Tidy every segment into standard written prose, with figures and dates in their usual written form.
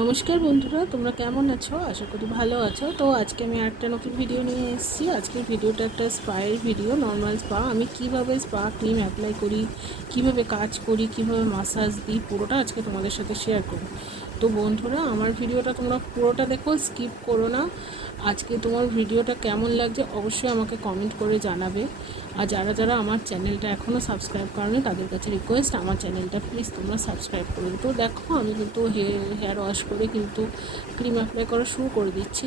নমস্কার বন্ধুরা, তোমরা কেমন আছো? আশা করি ভালো আছো। তো আজকে আমি একটা নতুন ভিডিও নিয়ে এসেছি। আজকের ভিডিওটা একটা স্পায়ের ভিডিও, নর্মাল স্পা। আমি কিভাবে স্পা ক্রিম অ্যাপ্লাই করি, কিভাবে কাজ করি, কিভাবে মাসাজ দিই, পুরোটা আজকে তোমাদের সাথে শেয়ার করি। তো বন্ধুরা, আমার ভিডিওটা তোমরা পুরোটা দেখো, স্কিপ করো না। আজকে তোমার ভিডিওটা কেমন লাগছে অবশ্যই আমাকে কমেন্ট করে জানাবে। আর যারা যারা আমার চ্যানেলটা এখনও সাবস্ক্রাইব করেনি তাদের কাছে রিকোয়েস্ট, আমার চ্যানেলটা প্লিজ তোমরা সাবস্ক্রাইব করো। তো দেখো, আমি কিন্তু হেয়ার ওয়াশ করে কিন্তু ক্রিম অ্যাপ্লাই করা শুরু করে দিচ্ছি।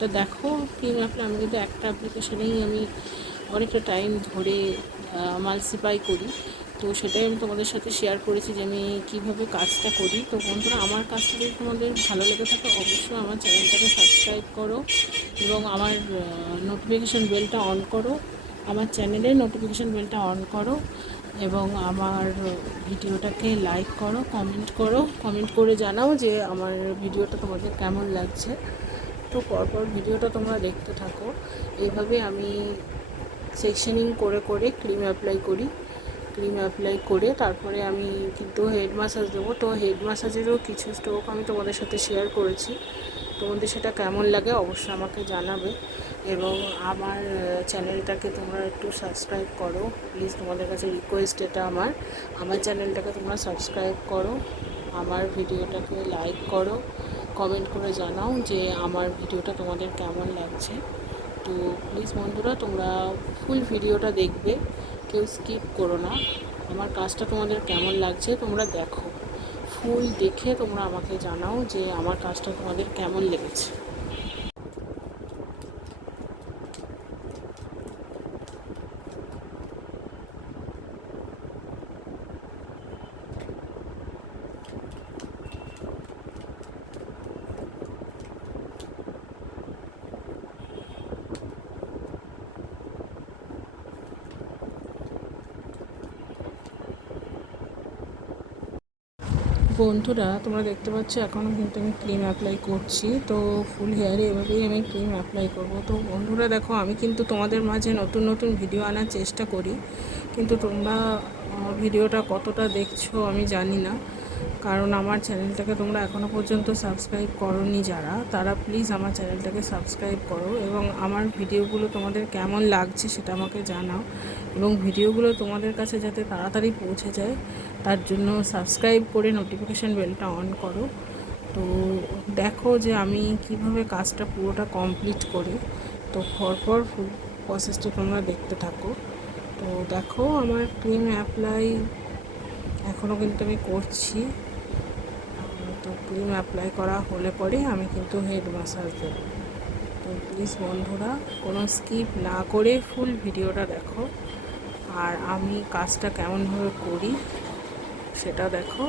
তো দেখো, ক্রিম অ্যাপ্লাই আমি কিন্তু একটা অ্যাপ্লিকেশনেই আমি অনেকটা টাইম ধরে মালসিপাই করি। তো সেটাই আমি তোমাদের সাথে শেয়ার করেছি যে আমি কীভাবে কাজটা করি। তো বন্ধুরা, আমার কাজটা যদি তোমাদের ভালো লেগে থাকে অবশ্যই আমার চ্যানেলটাকে সাবস্ক্রাইব করো এবং আমার নোটিফিকেশান বেলটা অন করো। আমার চ্যানেলের নোটিফিকেশান বেলটা অন করো এবং আমার ভিডিওটাকে লাইক করো, কমেন্ট করে জানাও যে আমার ভিডিওটা তোমাদের কেমন লাগছে। তো পরপর ভিডিওটা তোমরা দেখতে থাকো। এইভাবে আমি সেকশনিং করে করে ক্রিম অ্যাপ্লাই করে তারপরে আমি কিন্তু হেড মাসাজ দেবো। তো হেড মাসাজেরও কিছু স্টেপ আমি তোমাদের সাথে শেয়ার করেছি। তোমাদের সেটা কেমন লাগে অবশ্যই আমাকে জানাবে এবং আমার চ্যানেলটাকে তোমরা একটু সাবস্ক্রাইব করো প্লিজ। তোমাদের কাছে রিকোয়েস্ট এটা আমার চ্যানেলটাকে তোমরা সাবস্ক্রাইব করো, আমার ভিডিওটাকে লাইক করো, কমেন্ট করে জানাও যে আমার ভিডিওটা তোমাদের কেমন লাগছে। তো প্লিজ বন্ধুরা, তোমরা ফুল ভিডিওটা দেখবে, কেউ স্কিপ করো না। আমার কাজটা তোমাদের কেমন লাগছে তোমরা দেখো, ফুল দেখে তোমরা আমাকে জানাও যে আমার কাজটা তোমাদের কেমন লেগেছে। বন্ধুরা, তোমরা দেখতে পাচ্ছ এখনও কিন্তু আমি ক্রিম অ্যাপ্লাই করছি। তো ফুল হেয়ারে এভাবেই আমি ক্রিম অ্যাপ্লাই করব। তো বন্ধুরা দেখো, আমি কিন্তু তোমাদের মাঝে নতুন নতুন ভিডিও আনার চেষ্টা করি, কিন্তু তোমরা ভিডিওটা কতটা দেখছো আমি জানি না। কারণ আমার চ্যানেলটাকে তোমরা এখনও পর্যন্ত সাবস্ক্রাইব করোনি যারা, তারা প্লিজ আমার চ্যানেলটাকে সাবস্ক্রাইব করো এবং আমার ভিডিওগুলো তোমাদের কেমন লাগছে সেটা আমাকে জানাও এবং ভিডিওগুলো তোমাদের কাছে যাতে তাড়াতাড়ি পৌঁছে যায় তার জন্য সাবস্ক্রাইব করে নোটিফিকেশান বেলটা অন করো। তো দেখো যে আমি কিভাবে কাজটা পুরোটা কমপ্লিট করি। তো পরপর ফুল প্রসেসটা তোমরা দেখতে থাকো। তো দেখো, আমার ক্রিম অ্যাপ্লাই এখনও কিন্তু আমি করছি। তো ক্রিম অ্যাপ্লাই করা হলে পরে আমি কিন্তু হেড মাসাজ দেব। তো প্লিজ বন্ধুরা, কোনো স্কিপ না করে ফুল ভিডিওটা দেখো আর আমি কাজটা কেমনভাবে করি সেটা দেখো।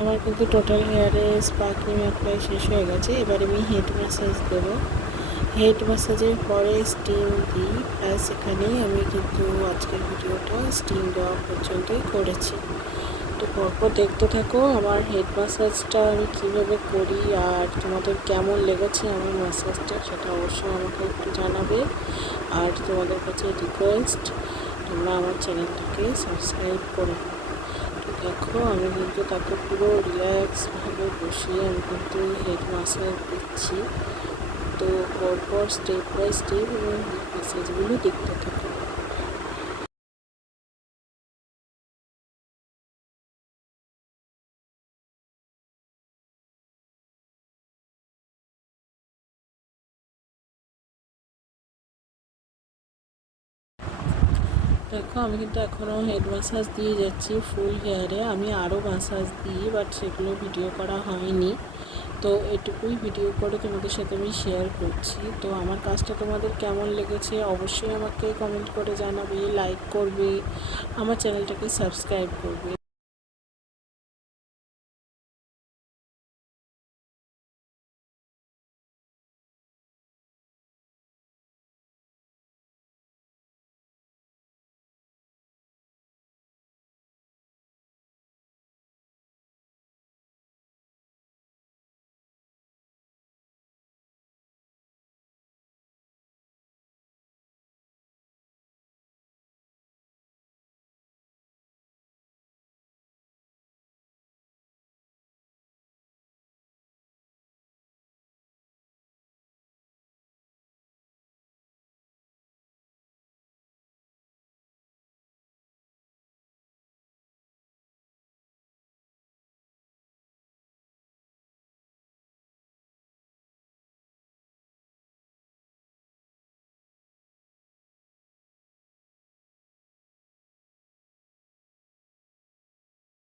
আমার কিন্তু টোটাল হেয়ারে স্পা ক্রিম অ্যাপ্লাই শেষ হয়ে গেছে। এবার আমি হেড ম্যাসাজ দেবো। হেড ম্যাসাজের পরে স্টিম দিই, প্লাস এখানে আমি কিন্তু আজকের ভিডিওটা স্টিম দেওয়া পর্যন্তই করেছি। তো পরপর দেখতে থাকো আমার হেড ম্যাসাজটা আমি কীভাবে করি আর তোমাদের কেমন লেগেছে আমার ম্যাসাজটা সেটা অবশ্যই আমাকে একটু জানাবে। আর তোমাদের কাছে রিকোয়েস্ট, তোমরা আমার চ্যানেলটাকে সাবস্ক্রাইব করো। দেখো, আমি কিন্তু তাকে পুরো রিল্যাক্সভাবে বসিয়ে আমি কিন্তু হেড মাসাজ দিচ্ছি। তো পরপর স্টেপ বাই স্টেপ এবং হেড মাসাজগুলো দেখতে থাকো। দেখো, আমি কিন্তু এখনও হেড ম্যাসাজ দিয়ে যাচ্ছি ফুল হেয়ারে। আমি আরও ম্যাসাজ দিই, বাট সেগুলো ভিডিও করা হয়নি। তো এটুকুই ভিডিও করে তোমাদের সাথে আমি শেয়ার করছি। তো আমার কাজটা তোমাদের কেমন লেগেছে অবশ্যই আমাকে কমেন্ট করে জানাবে, লাইক করবে, আমার চ্যানেলটাকে সাবস্ক্রাইব করবে।